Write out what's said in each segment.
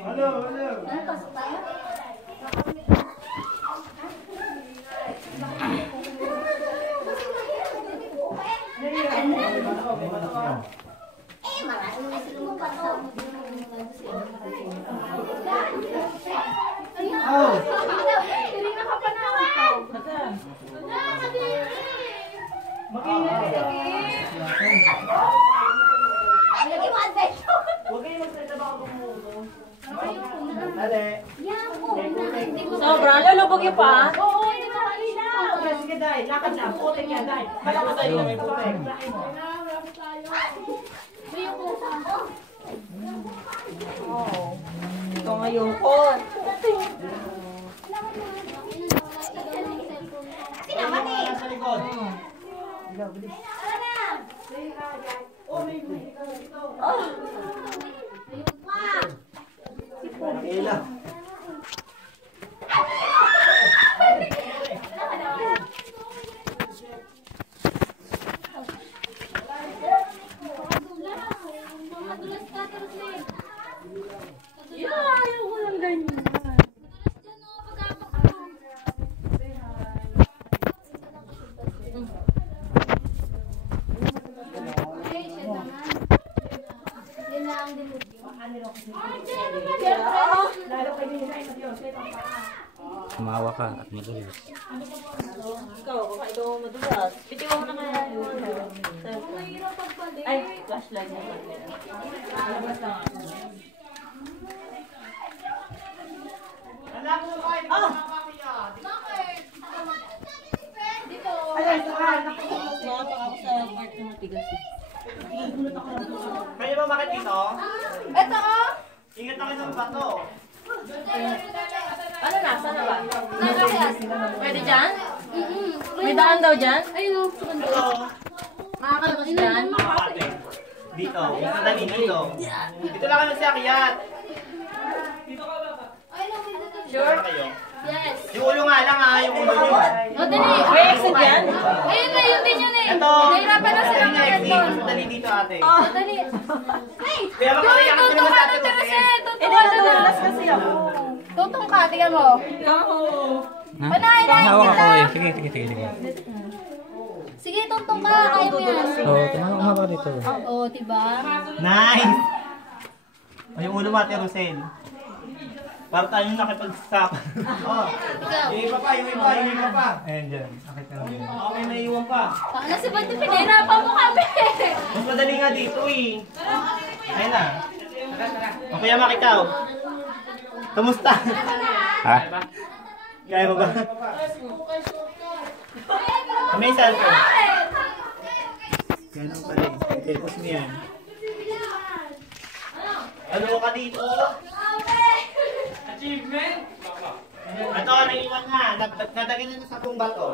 Hello, hello. Pasok tayo? Maraming silungan pa to. Oh. Hindi na ka pa na. Lagi mo adventure. Huwag kayo magsasabaw kung mulo. Dali. Yan po. Sobra, lulubog yung pa. Oo, hindi mo halina. Sige, Day. Lakad na. Putik yan, Day. Malakas tayo na may putik. Ito ngayon ko. Kasi naman eh. Sa likod. Tara na. Ila. Ayaw ko lang ganyan. Tumawa ka at madulas. Ikaw, baka ikaw madulas. Bitiwan mo na kaya yung ay, flashlight na pa. Nakapaka ako sa part ng matigas. Kaya ba bakit dito? Ito oh. Ingat na kayo sa bato. Ano na? Saan na ba? Pwede dyan? May daan daw dyan? Ayun oh. Hello. Makakalabas dyan? Ate. Dito. Isa dali dito. Dito lang kami sa akyat. Sure? Kayo. Yes. Yung ulo nga lang ha. Yung ulo nyo. O, dali. May exit dyan? Ayun na, yun din yun eh. Ito. Nahirapan na sila mga ito. Isa dali dito ate. O, dali. Ay, Kaya makakaya ka sila tutong sa ka atin. na, Teresa. Eh, Tutong ka na. nadulas kasi ako. Tutong ka, tingnan mo. Panahin na Hawak kita. ako eh. Sige, sige, sige. Sige. Sige, tutong ka. Kaya mo yan. Oo, tumawak ako dito. Oo, diba? Nice! O yung ulo mo ate Rosel. Para tayong nakipag-stop. Oh. Yung iba pa, yung iba pa. Ayan dyan. Akit na lang. Okay, may iwan pa. Ano si Bante, pinahirapan mo kami. Mas madali nga dito eh. Ayun na. O kuya makikaw. Kamusta? Ha? Kaya mo ba? May cellphone. Ganun pala eh. Tapos mo yan. Ano ka dito? Achievement! Ito, naiwan na. Nadagin na sa kong bato.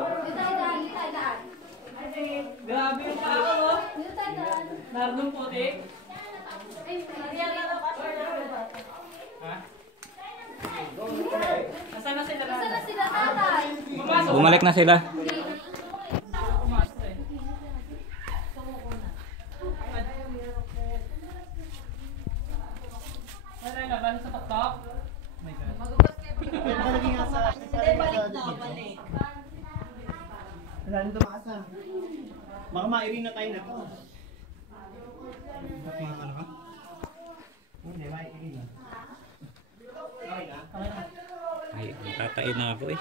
Grabe yung tao, no? Nardong putik. Nasaan na sila? Saan na sila tatay? Bumalik na sila. Wala na, balik sa tuktok? Nalagay nga sa... Balik na, balik. Wala nang tumakas na. Baka mairin na tayo na to. Ba't mga ano ka? Hindi, mairin na. Okay na? Okay na. Ay, tatain na ako eh.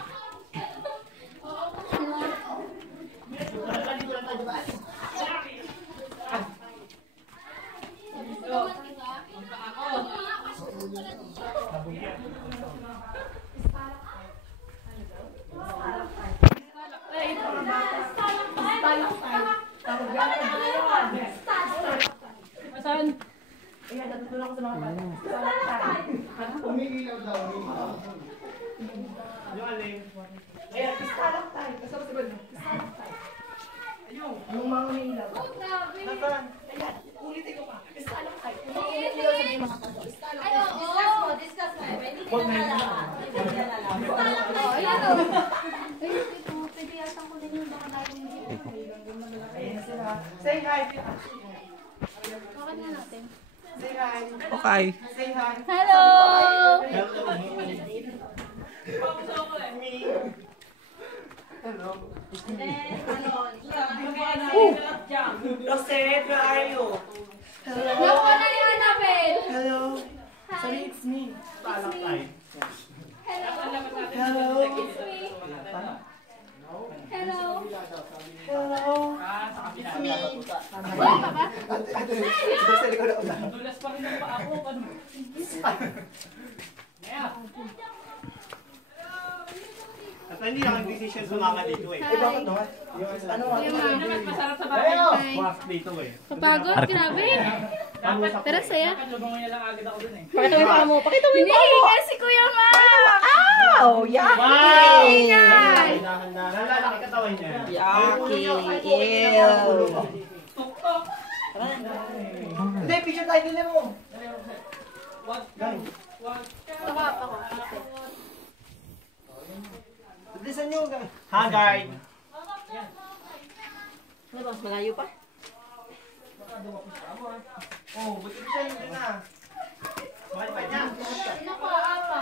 Saan? Umiilaw daw. Yung alin? Ayan, pistalak tayo. Kasama sa banda. Pistalak tayo. Ayun, yung mga umiilaw. Nasaan? Ayan, ulitin ko pa. Pistalak tayo. Yung mga umiilaw sa mga tago. Pistalak tayo. Discuss mo. Huwag na yun. Ayan o. Pwede yata ko din yung baka dahil hindi. Ayan na sila. Say hi. Bakit na natin? Say hi. Okay. Say hi. Hello! Rosette, where are you? Nakuha na ni Annabelle. Hello. Sorry, it's me. Paalam tayo. Hello. Hello. It's me. Hello. Hello. It's me. Wala pa ba? Dulas pa rin ang paa ko. At hindi lang ang decision sumama dito eh. Hi. Bakit naman? Ano nga? Mas masarap sa bahay. Mas dito eh. Kapagod? Grabe. Pero saya. Lubong niya lang agad ako dun eh. Pakita mo yung paa mo. Pakita mo yung paa mo. Hinihinga si Kuya Mac. Ow! Yucky! Ingay. Dahan-dahan. Lalaki katawan niya. Yucky! Ew! Tok-tok. Hindi, picture tayo nila mo. Wag. Gang. Wag. Tawap ako. Listen nyo. Ha, guard. Ano ba? Malayo pa? Oh, buti ko siya hindi na. Mahal pa niya. Naku, apa.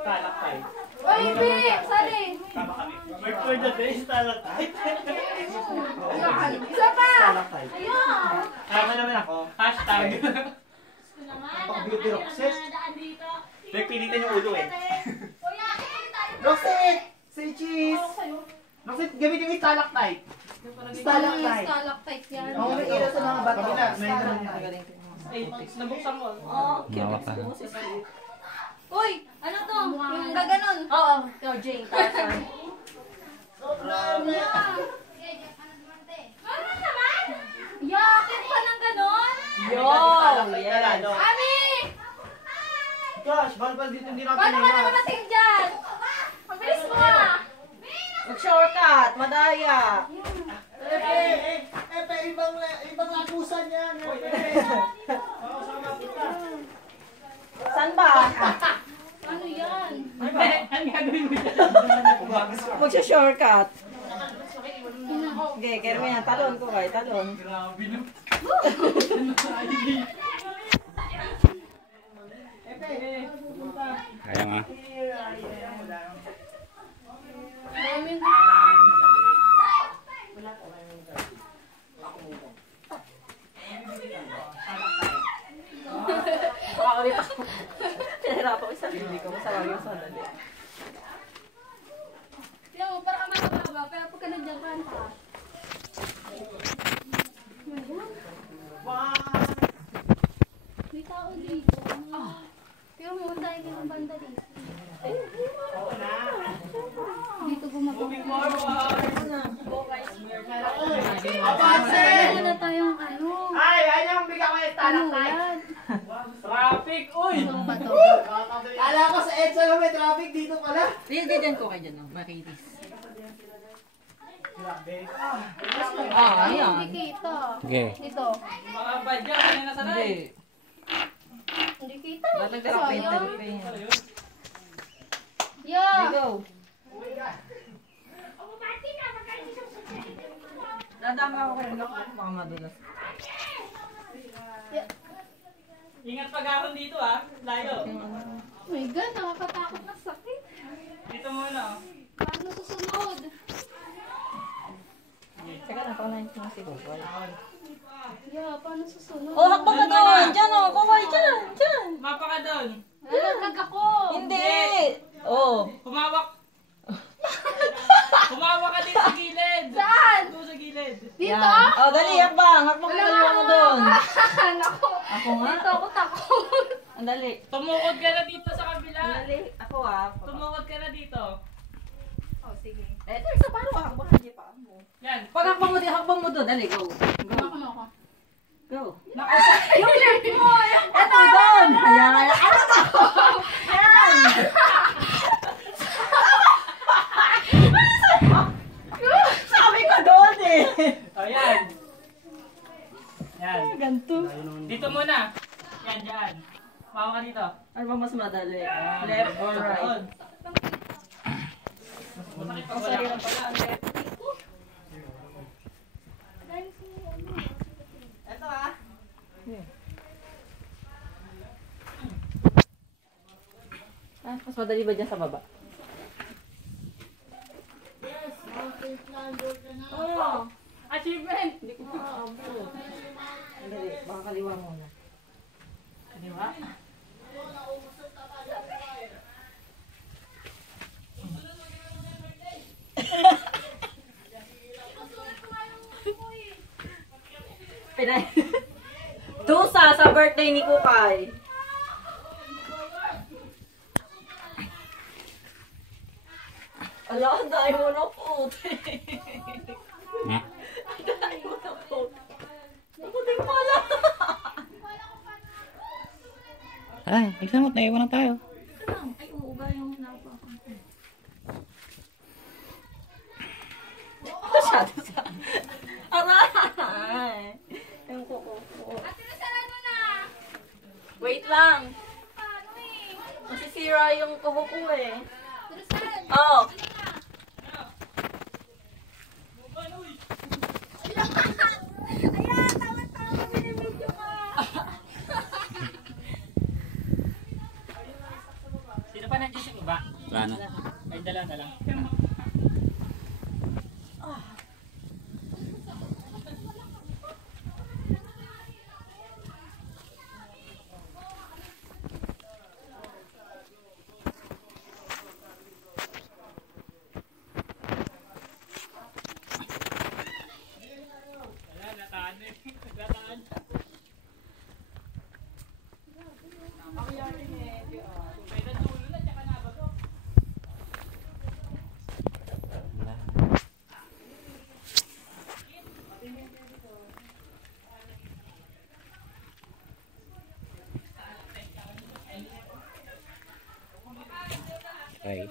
Talak tayo. Oy, Bi! Sali! Tama kami. Wait for the base, talak tayo. Yan. Isa pa! Talak tayo. Ayan! Tama naman ako. Hashtag. Pag-beauty roxes. Pilitan yung ulo eh. Kuya, tayo. Roxette! Say cheese! Roxette, gamitin mo yung stalactite. Stalactite. Stalactite yan. Oo, may ilaw sa mga bato. Ay, nabuksan ko. Oh, Mawa ka. Uy! Ano to? Yung gaganon. Oo, ikaw, Jane. Tarzan. Ano naman? Yakin pa ng ganon? Yo! Yes! Ami! Gosh, balbal dito hindi natin Paano ka naman natin dyan? Ang bilis mo ah! Mag-shortcut! Madaya! Ibang lagusan yan. Saan ba? Ano yan? Ang gagawin mo dyan? Mag-shortcut. Okay, kaya mo yan. Talon ko kay, talon. Grabe no. Kaya nga. Daming... Makakalit ako. Pinahirapan ko yung sarili ko. Masarap yung sarili. Tignan mo, parang makakaba, pero pagka nandiyan ka, may tao dito. Pero mo, tayo kayo ng banda dito. Dito gumagawa. Wala na tayong ano. Ay, ayun yung bigyan ko yung Ano stalactite. yan? Traffic! Uy! Ano ba to? Kala ko sa EDSA lang may traffic dito pala. Dyan ko kayo dyan. Makitis. Grabe. Ah, Hindi ayan. kita. Sige. Dito. Mga badya, kaya nasanay. Hindi kita. Ba't nagtira-paint? Sayang. Yeah. Go. Dadama ako kayo. Baka madulas. Ingat pag-ahon dito ah. Layo. Oh my God, nakakatakot na sakit. Dito muna. Paano susunod? Teka na, paunahin ko na si Google. Yeah, paano susunod? Oh, hakbang ka doon! Diyan oh! Kaway, dyan! Dyan! Mapa ka doon. Nalaglag ako. Hindi! Oh! Humawak. Humawak ka dito sa gilid. Saan? Dito sa gilid. Dito? Yan. Oh, dali, hakbang! Hakbang ka dalawa mo doon! Ako. Ako nga? Dito ako takot. Ang dali. Tumukod ka na dito sa kabila. Ang dali. Ako ah. Tumukod ka na dito. Oh, sige. Eh, ito isa paano hakbang ka dyan pa mo? Yan. Pag hakbang mo doon, dali, go. Go. Ako. Go. Yung left mo! Ito doon! Ayan, ayan. Ano to? Ayan! Sabi ko doon eh! Ayan. Yan. Ganto. Dito muna. Yan, dyan. Mawa ka dito. Ano ba mas madali? Left or right? Masakit pag Ang wala sarili ka. pala ang left. Ito ah. Ah, mas madali ba dyan sa baba? Oo. Achievement! Hindi ko maaabot. Andali, baka kaliwa muna. Kaliwa? Pinay. Tusa sa birthday ni Kukay. Ala, dahil mo na po. Ha? Dahil mo na po. Ako din pala. Ay, examot na iwan na tayo. Ay, uuga yung napakan ko. Masyado sa... Aray! Yung kuko ko. Wait lang. Masisira yung kuko ko eh. Oh. Sino pa nandiyan sa iba? Wala na. Ay, dala na lang. Wala, nataan eh. Nataan. Okay.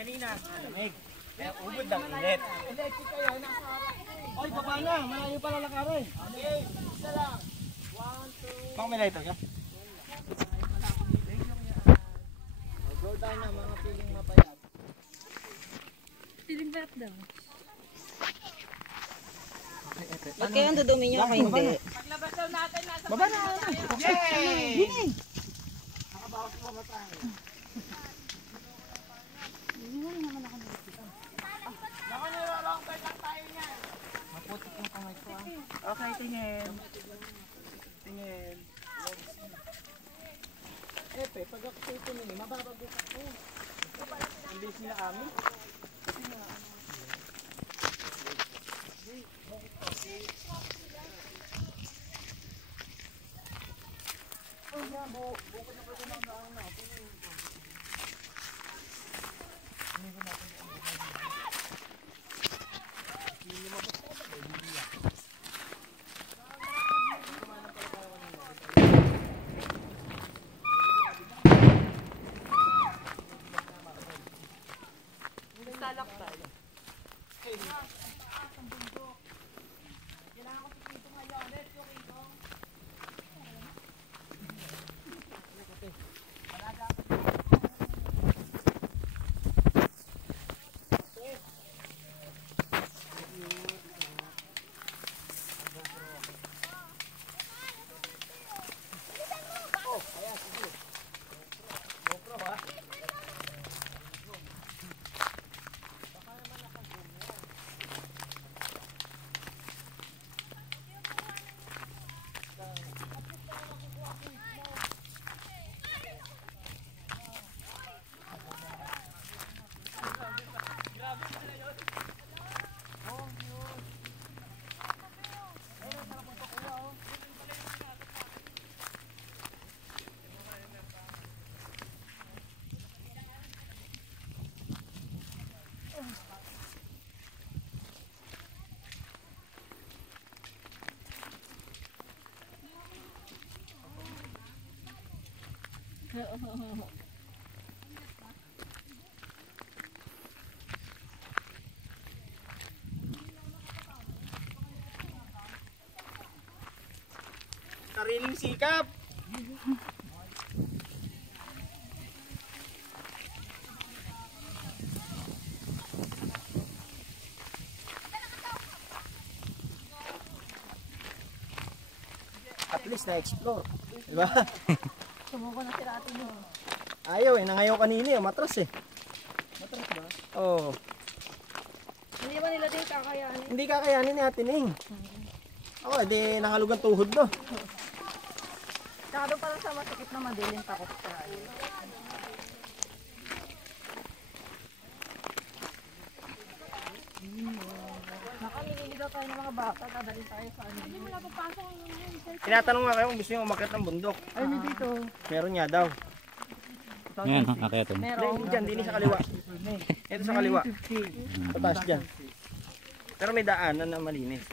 Kanina, lamig. Kaya ubod ng init. Oy, baba na. Malayo pa lalakarin. Okay, isa lang. 1, 2. Baka may lighter ka? Go down na mga piling mapayat. Piling payat daw. Ba't kaya ang dudumi niyo ako hindi? Paglabas daw natin, nasa Baba na. Yay! Maputik yung kamay ko. Okay, tingin. Tingin. Epe, pag ako sa ito nini, mababagot ako. Ang bilis nila amin. Sariling sikap. At least na-explore. Diba? Sumuko na si Rati mo. Ayaw eh. Nangayaw kanina eh. Matras eh. Matras ba? Oo. Hindi ba nila din kakayanin? Hindi kakayanin ni Ate Ning. Ako, di nangalog ang tuhod no. Tsaka doon parang sa masakit na madilim takot siya. Nakamimili daw tayo ng mga bata, dadalhin tayo sa ano. Hindi mo na papasok ang Tinatanong nga kayo kung gusto nyo umakyat ng bundok. Ay, may dito. Meron nga daw. Yan, akyatin. Hindi dyan, hindi sa kaliwa. Ito sa kaliwa. Pataas dyan. Pero may daanan na malinis.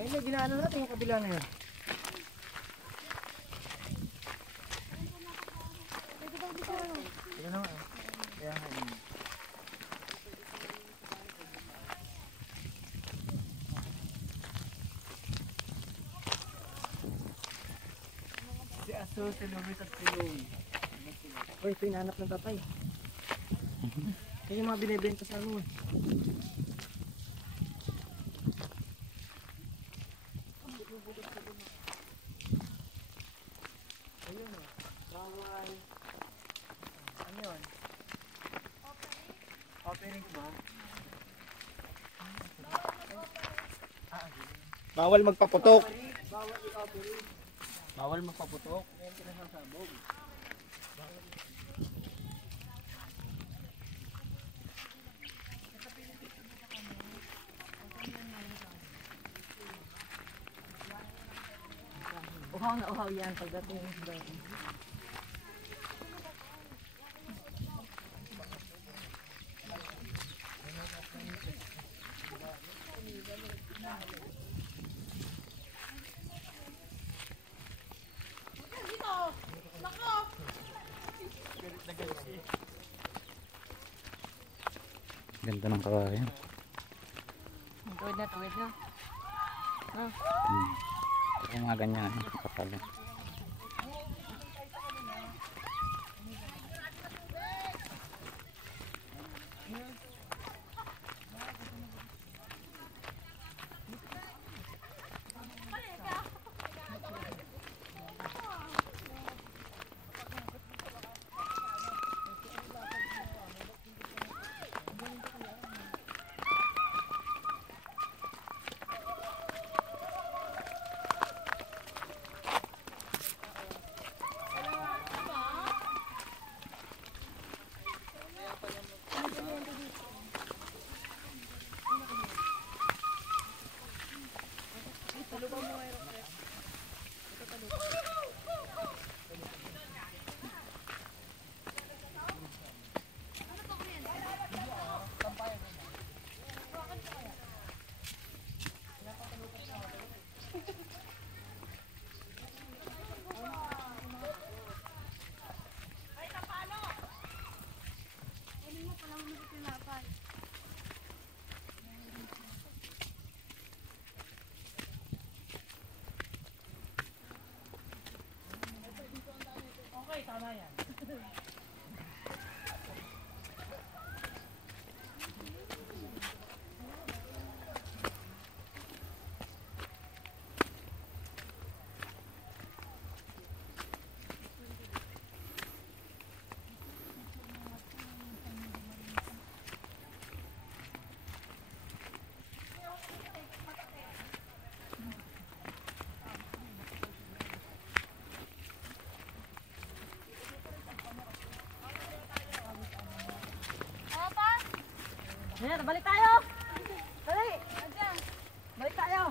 Ay, may ginaanan natin yung kabila na yan. Ito na nga. Kaya nga yun. Si Aso, si Luis at si Louie. Uy, ito yung anak ng tatay. Yan yung mga binibenta sa ano. Ayun o. Bawal. Ano yun? Opening ba? Bawal magpaputok. Bawal magpaputok. Yan pinasasabog. Uhaw na uhaw yan pagdating doon. Ganda ng kawayan. Tuwid na, tuwid na. Yung mga ganyan, kapal. Okay, tama yan. Ayan, balik tayo! Dali! Balik tayo!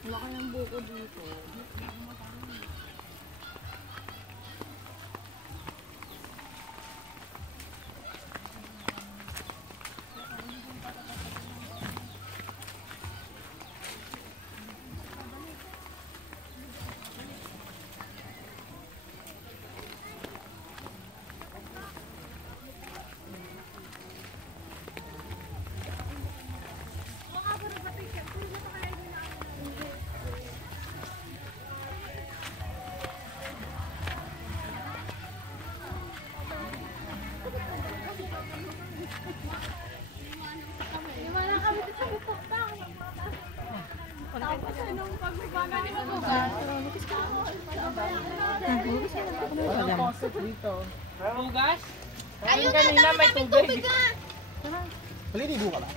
Laki ng buko dito. Bugas? Ayun kanina may tubig ah! Paliligo ka ba?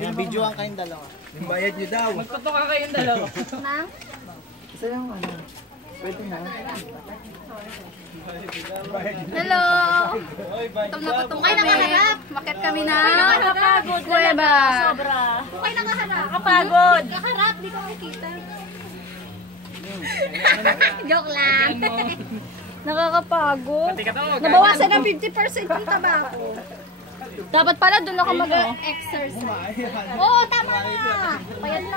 Yung videoan kayong dalawa. Yung bayad nyo daw. Magtutuka kayong dalawa. Nang? Isa yung ano. Pwede na. Hello! Gutom na gutom kami. Nakaharap. Bakit kami na? Nakapagod. Kuweba. Sobra. Kaya nakaharap. Nakapagod. Nakaharap. Di ko makikita. Joke lang. Nakakapagod. Pati ka to. Nabawasan ng 50% yung tabako. Dapat pala doon ako mag-exercise. Oo, tama na. Kaya lang.